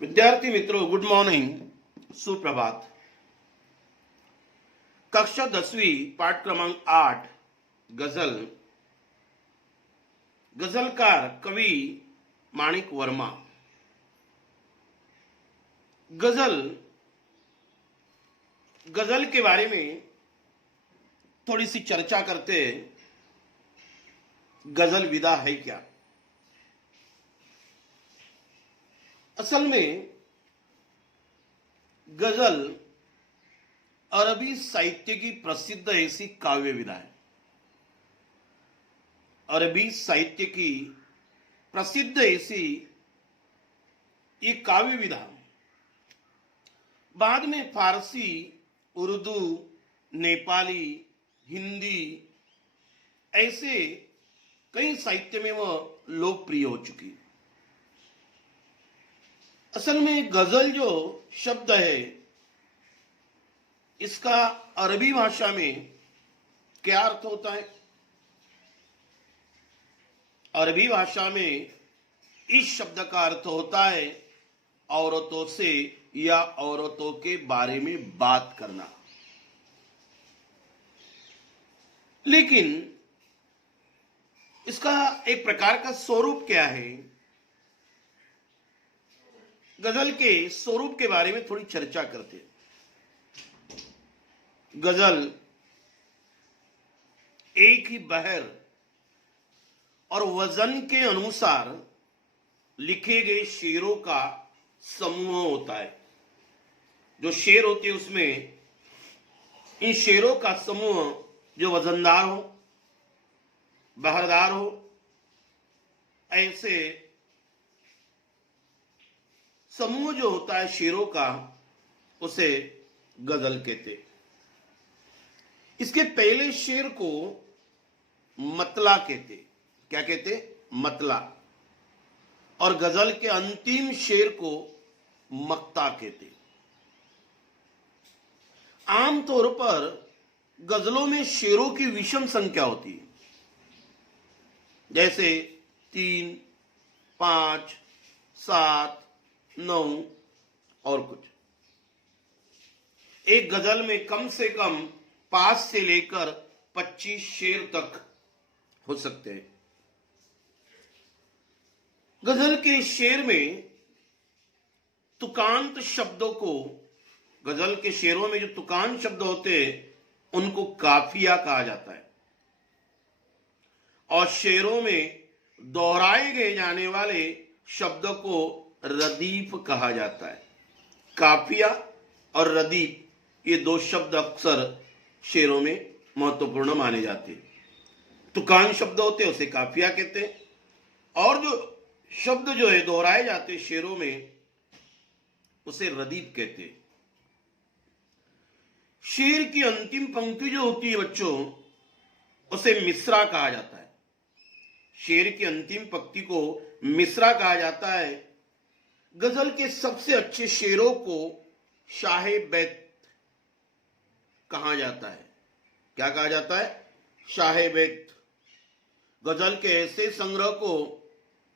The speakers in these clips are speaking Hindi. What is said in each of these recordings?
विद्यार्थी मित्रों, गुड मॉर्निंग, सुप्रभात। कक्षा 10वीं पाठ क्रमांक 8 गजल। गजलकार कवि माणिक वर्मा। गजल गजल के बारे में थोड़ी सी चर्चा करते। गजल विदा है क्या? असल में गजल अरबी साहित्य की प्रसिद्ध ऐसी काव्य विधा है। अरबी साहित्य की प्रसिद्ध ऐसी ये काव्य विधा बाद में फारसी, उर्दू, नेपाली, हिंदी ऐसे कई साहित्य में वह लोकप्रिय हो चुकी। असल में गजल जो शब्द है, इसका अरबी भाषा में क्या अर्थ होता है? अरबी भाषा में इस शब्द का अर्थ होता है औरतों से या औरतों के बारे में बात करना। लेकिन इसका एक प्रकार का स्वरूप क्या है? गजल के स्वरूप के बारे में थोड़ी चर्चा करते हैं। गजल एक ही बहर और वजन के अनुसार लिखे गए शेरों का समूह होता है। जो शेर होते हैं उसमें इन शेरों का समूह जो वजनदार हो, बहरदार हो, ऐसे समूह जो होता है शेरों का, उसे गजल कहते। इसके पहले शेर को मतला कहते। क्या कहते? मतला। और गजल के अंतिम शेर को मक्ता कहते। आमतौर पर गजलों में शेरों की विषम संख्या होती है, जैसे 3, 5, 7, 9 और कुछ। एक गजल में कम से कम 5 से लेकर 25 शेर तक हो सकते हैं। गजल के शेर में तुकांत शब्दों को, गजल के शेरों में जो तुकांत शब्द होते हैं उनको काफिया कहा जाता है। और शेरों में दोहराए गए जाने वाले शब्दों को रदीफ कहा जाता है। काफिया और रदीफ ये दो शब्द अक्सर शेरों में महत्वपूर्ण माने जाते हैं। तुकान शब्द होते हैं उसे काफिया कहते हैं, और जो शब्द जो है दोहराए जाते हैं शेरों में उसे रदीफ कहते हैं। शेर की अंतिम पंक्ति जो होती है बच्चों, उसे मिसरा कहा जाता है। शेर की अंतिम पंक्ति को मिसरा कहा जाता है। गजल के सबसे अच्छे शेरों को शाहे बैत कहा जाता है। क्या कहा जाता है? शाहे बैत। गजल के ऐसे संग्रह को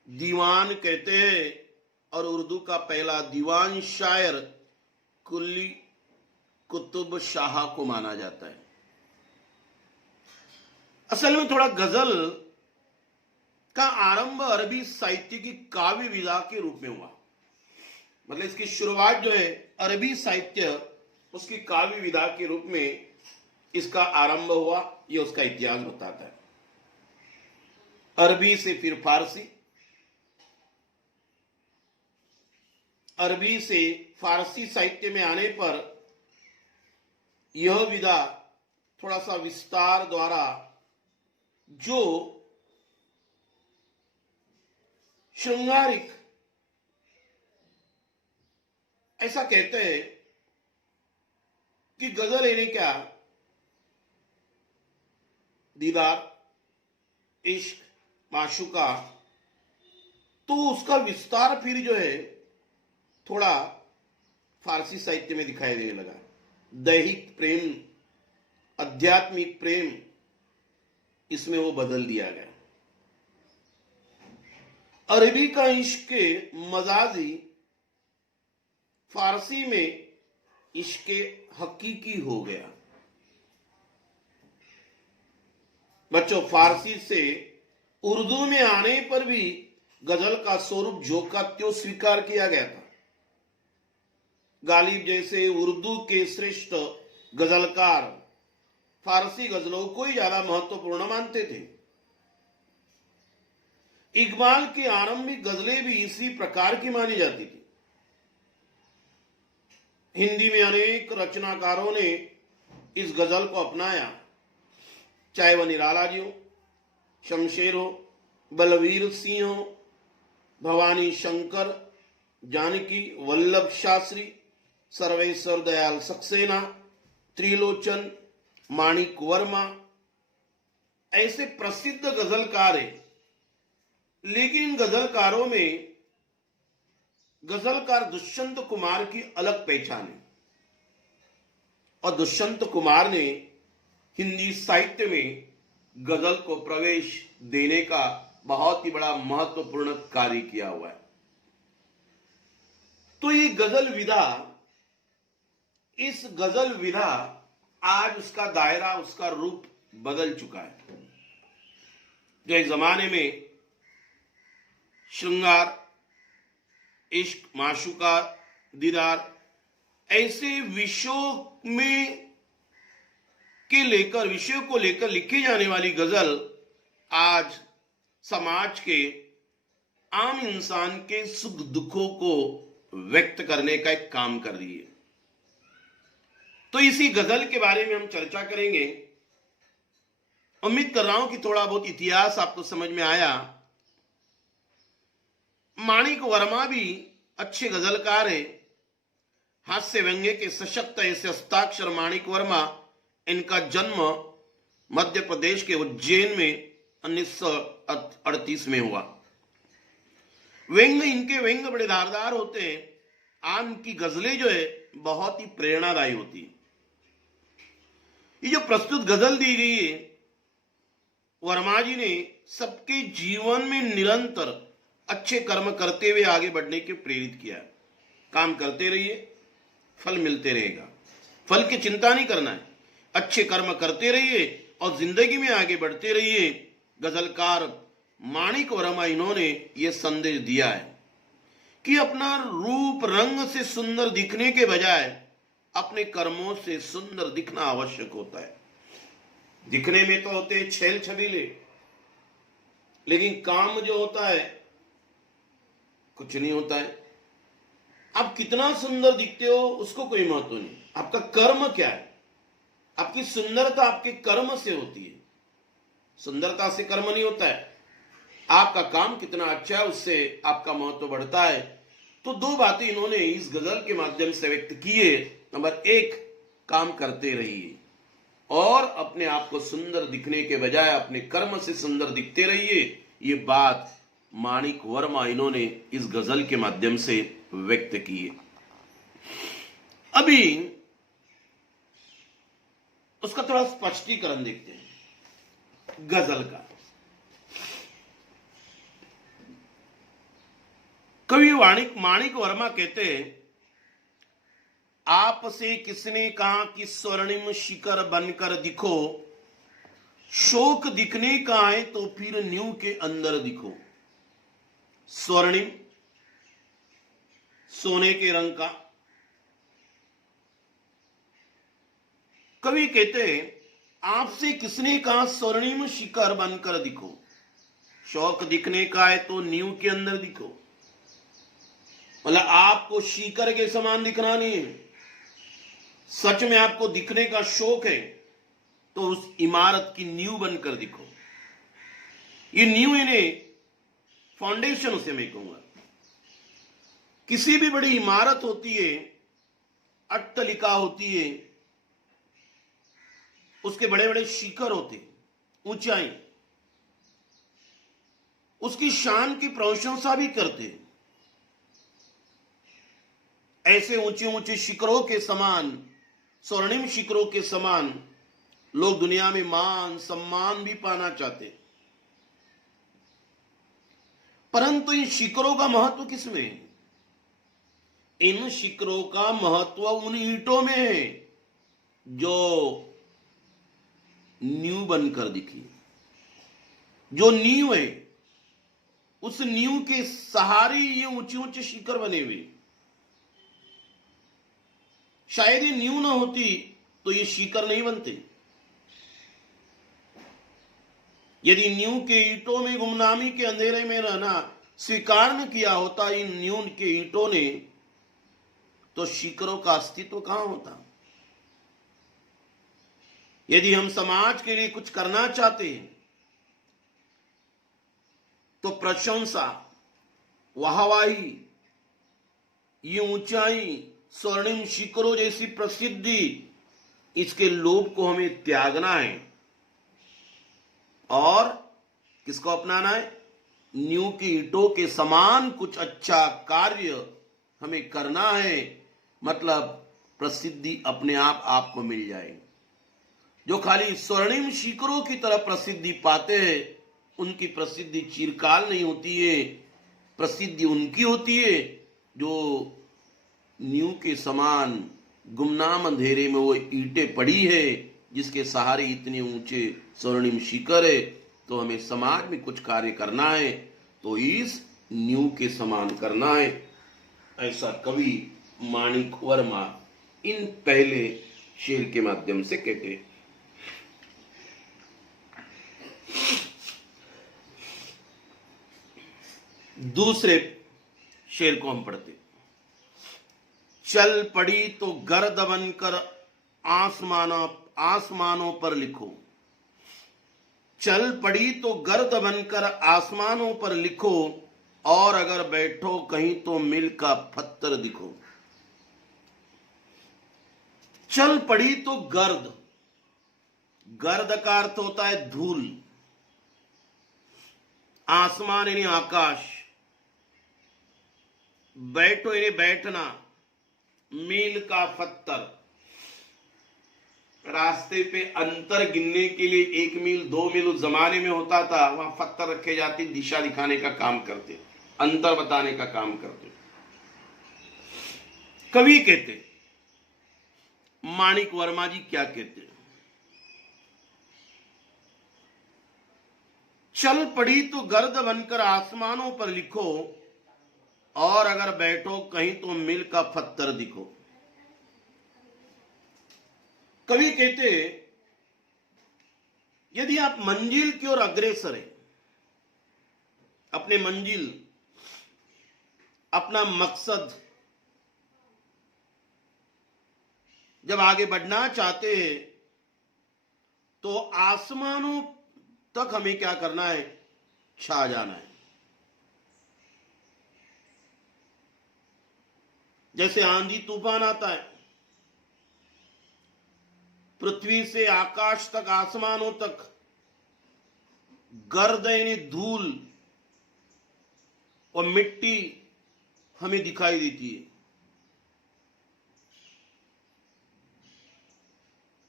दीवान कहते हैं, और उर्दू का पहला दीवान शायर कुली कुतुब शाह को माना जाता है। असल में थोड़ा गजल का आरंभ अरबी साहित्य की काव्य विधा के रूप में हुआ। मतलब इसकी शुरुआत जो है अरबी साहित्य, उसकी काव्य विधा के रूप में इसका आरंभ हुआ। ये उसका इतिहास बताता है। अरबी से फिर फारसी, अरबी से फारसी साहित्य में आने पर यह विधा थोड़ा सा विस्तार द्वारा जो श्रृंगारिक, ऐसा कहते हैं कि गजल यानी क्या? दीदार, इश्क, माशूका। तो उसका विस्तार फिर जो है थोड़ा फारसी साहित्य में दिखाई देने लगा। दैहिक प्रेम, आध्यात्मिक प्रेम, इसमें वो बदल दिया गया। अरबी का इश्क मजाजी फारसी में इश्के हकीकी हो गया। बच्चों, फारसी से उर्दू में आने पर भी गजल का स्वरूप जो का त्यों स्वीकार किया गया था। गालिब जैसे उर्दू के श्रेष्ठ गजलकार फारसी गजलों को ही ज्यादा महत्वपूर्ण मानते थे। इकबाल की आरंभिक गजलें भी इसी प्रकार की मानी जाती थी। हिंदी में अनेक रचनाकारों ने इस गजल को अपनाया, चाहे वह निराला जी हो, शमशेर हो, बलवीर सिंह हो, भवानी शंकर, जानकी वल्लभ शास्त्री, सर्वेश्वर दयाल सक्सेना, त्रिलोचन, माणिक वर्मा, ऐसे प्रसिद्ध गजलकार हैं। लेकिन इन गजलकारों में गजलकार दुष्यंत कुमार की अलग पहचान है और दुष्यंत कुमार ने हिंदी साहित्य में गजल को प्रवेश देने का बहुत ही बड़ा महत्वपूर्ण कार्य किया हुआ है। तो ये गजल विधा, इस गजल विधा आज उसका दायरा, उसका रूप बदल चुका है। जो एक जमाने में श्रृंगार, इश्क, माशूका, दीदार ऐसे विषयों को लेकर लिखी जाने वाली गजल आज समाज के आम इंसान के सुख दुखों को व्यक्त करने का एक काम कर रही है। तो इसी गजल के बारे में हम चर्चा करेंगे। उम्मीद कर रहा हूं कि थोड़ा बहुत इतिहास आपको समझ में आया। माणिक वर्मा भी अच्छे गजलकार है। हास्य व्यंग्य के सशक्त ऐसे हस्ताक्षर माणिक वर्मा, इनका जन्म मध्य प्रदेश के उज्जैन में 1938 में हुआ। इनके व्यंग्य बड़े धारदार होते हैं। आम की गजलें जो है बहुत ही प्रेरणादायी होती है। ये जो प्रस्तुत गजल दी गई है, वर्मा जी ने सबके जीवन में निरंतर अच्छे कर्म करते हुए आगे बढ़ने के प्रेरित किया। काम करते रहिए, फल मिलते रहेगा। फल की चिंता नहीं करना है, अच्छे कर्म करते रहिए और जिंदगी में आगे बढ़ते रहिए। गजलकार माणिक वर्मा इन्होंने यह संदेश दिया है कि अपना रूप रंग से सुंदर दिखने के बजाय अपने कर्मों से सुंदर दिखना आवश्यक होता है। दिखने में तो होते हैं छेल छबीले, लेकिन काम जो होता है कुछ नहीं होता है। आप कितना सुंदर दिखते हो उसको कोई महत्व नहीं, आपका कर्म क्या है। आपकी सुंदरता आपके कर्म से होती है, सुंदरता से कर्म नहीं होता है। आपका काम कितना अच्छा है उससे आपका महत्व बढ़ता है। तो दो बातें इन्होंने इस गजल के माध्यम से व्यक्त की है। नंबर एक, काम करते रहिए और अपने आप को सुंदर दिखने के बजाय अपने कर्म से सुंदर दिखते रहिए। ये बात माणिक वर्मा इन्होंने इस गजल के माध्यम से व्यक्त की है। अभी उसका थोड़ा स्पष्टीकरण देखते हैं गजल का। कवि माणिक वर्मा कहते हैं, आपसे किसने कहा कि स्वर्णिम शिखर बनकर दिखो, शोक दिखने का है तो फिर नींव के अंदर दिखो। स्वर्णिम सोने के रंग का। कवि कहते हैं, आपसे किसने कहा स्वर्णिम शिखर बनकर दिखो, शौक दिखने का है तो नींव के अंदर दिखो। मतलब आपको शिखर के समान दिखना नहीं है। सच में आपको दिखने का शौक है तो उस इमारत की नींव बनकर दिखो। ये नींव इन्हें फाउंडेशन उसे मैं कहूंगा। किसी भी बड़ी इमारत होती है, अट्टलिका होती है, उसके बड़े बड़े शिखर होते हैं, ऊंचाई, उसकी शान की प्रशंसा भी करते हैं। ऐसे ऊंचे ऊंचे शिखरों के समान, स्वर्णिम शिखरों के समान लोग दुनिया में मान सम्मान भी पाना चाहते, परंतु इन शिखरों का महत्व किसमें है? इन शिखरों का महत्व उन ईंटों में है जो नींव बनकर दिखी। जो नींव है, उस नींव के सहारे ये ऊंचे ऊंचे शिखर बने हुए। शायद ये नींव ना होती तो ये शिखर नहीं बनते। यदि नींव के ईंटों में गुमनामी के अंधेरे में रहना स्वीकार न किया होता इन नींव के ईंटों ने, तो शिखरों का अस्तित्व कहां होता। यदि हम समाज के लिए कुछ करना चाहते हैं तो प्रशंसा, वाहवाही, ये ऊंचाई, स्वर्णिम शिखरों जैसी प्रसिद्धि, इसके लोभ को हमें त्यागना है और किसको अपनाना है? नींव की ईंटों के समान कुछ अच्छा कार्य हमें करना है। मतलब प्रसिद्धि अपने आप आपको मिल जाएगी। जो खाली स्वर्णिम शिखरों की तरह प्रसिद्धि पाते हैं, उनकी प्रसिद्धि चिरकाल नहीं होती है। प्रसिद्धि उनकी होती है जो नींव के समान गुमनाम अंधेरे में वो ईंटें पड़ी है, जिसके सहारे इतने ऊंचे स्वर्णिम शिखर है। तो हमें समाज में कुछ कार्य करना है तो इस नींव के समान करना है। ऐसा कवि माणिक वर्मा इन पहले शेर के माध्यम से कहते हैं। दूसरे शेर को हम पढ़ते। चल पड़ी तो गर्द बनकर आसमानों पर लिखो। चल पड़ी तो गर्द बनकर आसमानों पर लिखो, और अगर बैठो कहीं तो मिल का पत्थर दिखो। चल पड़ी तो गर्द, गर्द का अर्थ होता है धूल। आसमान यानी आकाश, बैठो यानी बैठना, मील का पत्थर। रास्ते पे अंतर गिनने के लिए 1 मील 2 मील उस जमाने में होता था, वहां पत्थर रखे जाते, दिशा दिखाने का काम करते, अंतर बताने का काम करते। कवि कहते, माणिक वर्मा जी क्या कहते? चल पड़ी तो गर्द बनकर आसमानों पर लिखो, और अगर बैठो कहीं तो मिल का पत्थर दिखो। कवि कहते, यदि आप मंजिल की ओर अग्रसर हैं, अपने मंजिल, अपना मकसद जब आगे बढ़ना चाहते हैं, तो आसमानों तक हमें क्या करना है? छा जाना है। जैसे आंधी तूफान आता है, पृथ्वी से आकाश तक, आसमानों तक गर्द यानी धूल और मिट्टी हमें दिखाई देती है।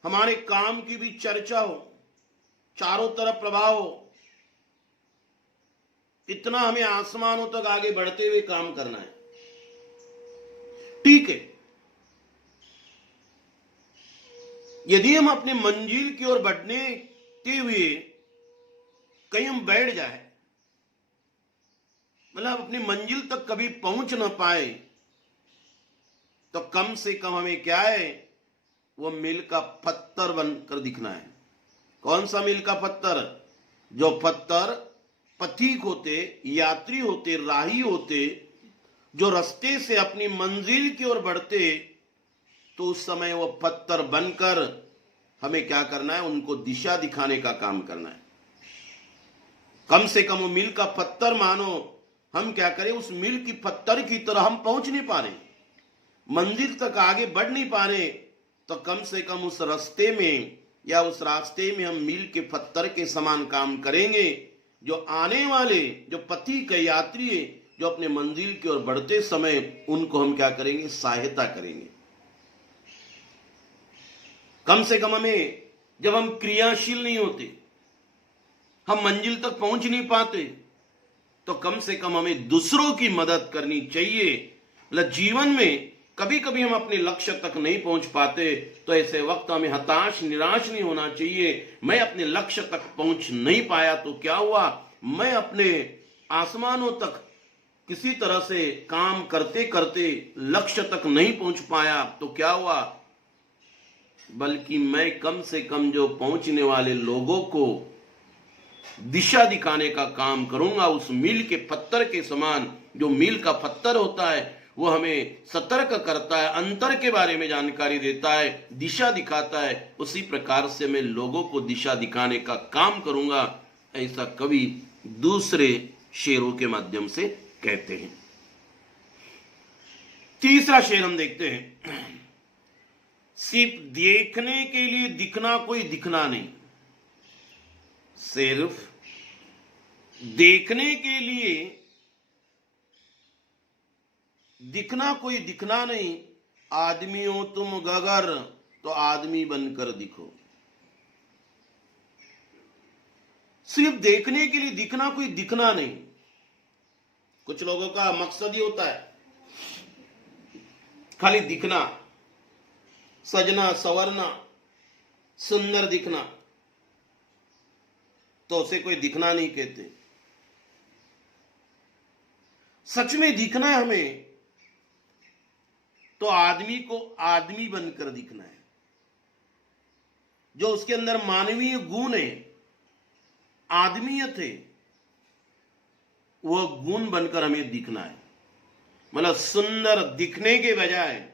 हमारे काम की भी चर्चा हो, चारों तरफ प्रभाव हो, इतना हमें आसमानों तक आगे बढ़ते हुए काम करना है। ठीक है, यदि हम अपने मंजिल की ओर बढ़ने के हुए कहीं हम बैठ जाए, मतलब अपनी मंजिल तक कभी पहुंच ना पाए, तो कम से कम हमें क्या है? वो मील का पत्थर बनकर दिखना है। कौन सा मील का पत्थर? जो पत्थर पथिक होते, यात्री होते, राही होते, जो रास्ते से अपनी मंजिल की ओर बढ़ते, तो उस समय वो पत्थर बनकर हमें क्या करना है? उनको दिशा दिखाने का काम करना है। कम से कम वो मील का पत्थर मानो, हम क्या करें? उस मील की पत्थर की तरह हम पहुंच नहीं पा रहे, मंजिल तक आगे बढ़ नहीं पा रहे, तो कम से कम उस रास्ते में या उस रास्ते में हम मील के पत्थर के समान काम करेंगे। जो आने वाले, जो पथिक है, यात्री है, जो अपने मंजिल की ओर बढ़ते समय, उनको हम क्या करेंगे? सहायता करेंगे। कम से कम हमें, जब हम क्रियाशील नहीं होते, हम मंजिल तक पहुंच नहीं पाते, तो कम से कम हमें दूसरों की मदद करनी चाहिए। जीवन में कभी कभी हम अपने लक्ष्य तक नहीं पहुंच पाते, तो ऐसे वक्त हमें हताश निराश नहीं होना चाहिए। मैं अपने लक्ष्य तक पहुंच नहीं पाया तो क्या हुआ, मैं अपने आसमानों तक किसी तरह से काम करते करते लक्ष्य तक नहीं पहुंच पाया तो क्या हुआ, बल्कि मैं कम से कम जो पहुंचने वाले लोगों को दिशा दिखाने का काम करूंगा। उस मील के पत्थर के समान, जो मील का पत्थर होता है वो हमें सतर्क करता है, अंतर के बारे में जानकारी देता है, दिशा दिखाता है, उसी प्रकार से मैं लोगों को दिशा दिखाने का काम करूंगा, ऐसा कवि दूसरे शेरों के माध्यम से कहते हैं। तीसरा शेर हम देखते हैं। सिर्फ देखने के लिए दिखना कोई दिखना नहीं, सिर्फ देखने के लिए दिखना कोई दिखना नहीं, आदमी हो तुम गगर तो आदमी बनकर दिखो। सिर्फ देखने के लिए दिखना कोई दिखना नहीं। कुछ लोगों का मकसद ही होता है खाली दिखना, सजना संवरना, सुंदर दिखना, तो उसे कोई दिखना नहीं कहते। सच में दिखना है हमें तो आदमी को आदमी बनकर दिखना है। जो उसके अंदर मानवीय गुण है, आदमियत है, वह गुण बनकर हमें दिखना है। मतलब सुंदर दिखने के बजाय,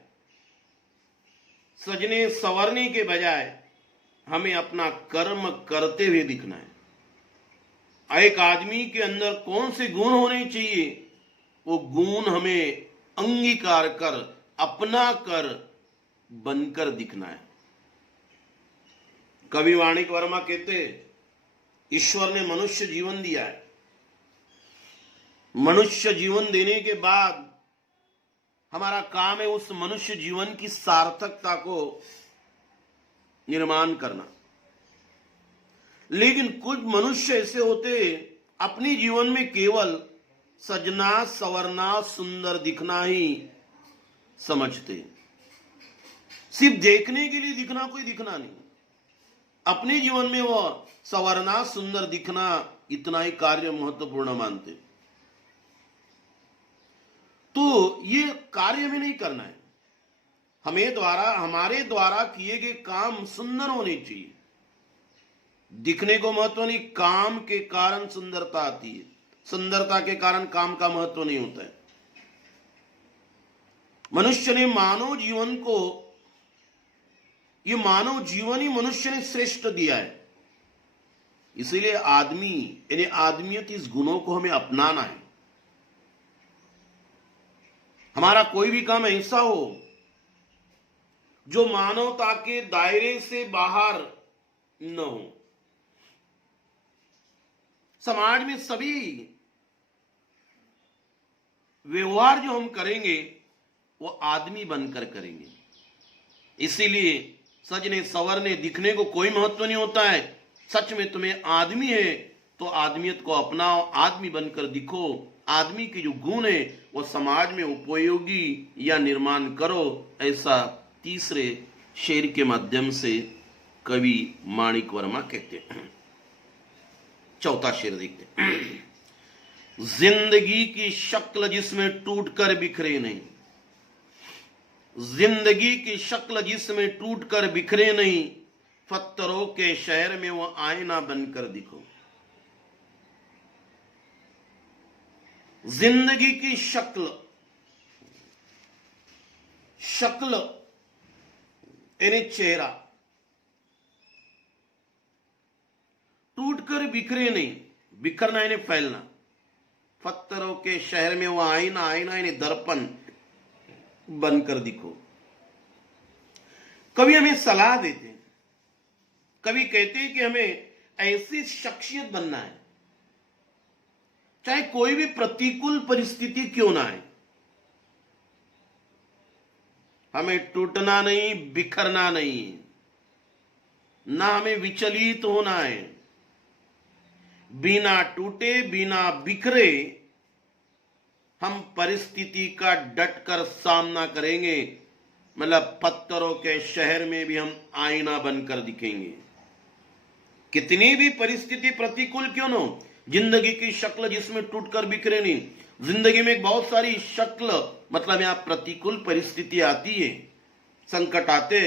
सजने संवरने के बजाय हमें अपना कर्म करते हुए दिखना है। एक आदमी के अंदर कौन से गुण होने चाहिए, वो गुण हमें अंगीकार कर, अपना कर, बनकर दिखना है। कवि वाणिक वर्मा कहते, ईश्वर ने मनुष्य जीवन दिया है, मनुष्य जीवन देने के बाद हमारा काम है उस मनुष्य जीवन की सार्थकता को निर्माण करना। लेकिन कुछ मनुष्य ऐसे होते अपने जीवन में केवल सजना संवरना सुंदर दिखना ही समझते। सिर्फ देखने के लिए दिखना कोई दिखना नहीं, अपने जीवन में वो संवरना सुंदर दिखना इतना ही कार्य महत्वपूर्ण मानते। तो ये कार्य हमें नहीं करना है, हमारे द्वारा किए गए काम सुंदर होने चाहिए। दिखने को महत्व नहीं, काम के कारण सुंदरता आती है, सुंदरता के कारण काम का महत्व नहीं होता है। मनुष्य ने मानव जीवन को, ये मानव जीवन ही मनुष्य ने श्रेष्ठ दिया है। इसीलिए आदमी यानी आदमियत, इस गुणों को हमें अपनाना है। हमारा कोई भी काम ऐसा हो जो मानवता के दायरे से बाहर न हो। समाज में सभी व्यवहार जो हम करेंगे वो आदमी बनकर करेंगे। इसीलिए सजने संवरने दिखने को कोई महत्व नहीं होता है। सच में तुम्हें आदमी है तो आदमियत को अपनाओ, आदमी बनकर दिखो, आदमी के जो गुण है वो समाज में उपयोगी या निर्माण करो। ऐसा तीसरे शेर के माध्यम से कवि माणिक वर्मा कहते हैं। चौथा शेर देखते हैं। जिंदगी की शक्ल जिसमें टूटकर बिखरे नहीं, जिंदगी की शक्ल जिसमें टूटकर बिखरे नहीं, पत्थरों के शहर में वो आईना बनकर दिखो। जिंदगी की शक्ल, शक्ल यानी चेहरा, टूटकर बिखरे नहीं, बिखरना यानी फैलना। पत्थरों के शहर में वो आईना, आईना यानी दर्पण बनकर दिखो। कभी हमें सलाह देते हैं, कभी कहते हैं कि हमें ऐसी शख्सियत बनना है चाहे कोई भी प्रतिकूल परिस्थिति क्यों ना आए, हमें टूटना नहीं, बिखरना नहीं, ना हमें विचलित होना है। बिना टूटे बिना बिखरे हम परिस्थिति का डटकर सामना करेंगे, मतलब पत्थरों के शहर में भी हम आईना बनकर दिखेंगे। कितनी भी परिस्थिति प्रतिकूल क्यों न हो, जिंदगी की शक्ल जिसमें टूटकर बिखरे नहीं, जिंदगी में बहुत सारी शक्ल, मतलब यहां प्रतिकूल परिस्थिति आती है, संकट आते,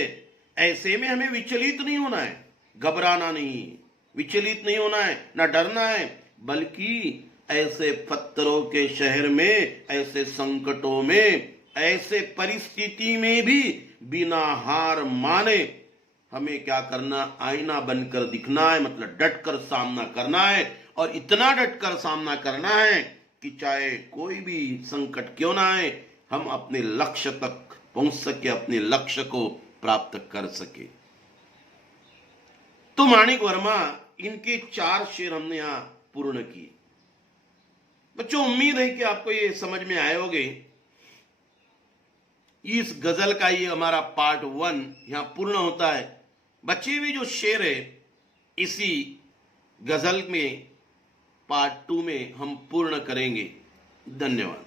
ऐसे में हमें विचलित नहीं होना है, घबराना नहीं, विचलित नहीं होना है, ना डरना है, बल्कि ऐसे पत्थरों के शहर में, ऐसे संकटों में, ऐसे परिस्थिति में भी बिना हार माने हमें क्या करना, आईना बनकर दिखना है, मतलब डटकर सामना करना है। और इतना डटकर सामना करना है कि चाहे कोई भी संकट क्यों ना आए, हम अपने लक्ष्य तक पहुंच सके, अपने लक्ष्य को प्राप्त कर सके। तो माणिक वर्मा, इनके 4 शेर हमने यहां पूर्ण किए। बच्चों, उम्मीद है कि आपको ये समझ में आए होंगे। इस गजल का ये हमारा पार्ट 1 यहां पूर्ण होता है। बचे हुए जो शेर है, इसी गजल में पार्ट 2 में हम पूर्ण करेंगे। धन्यवाद।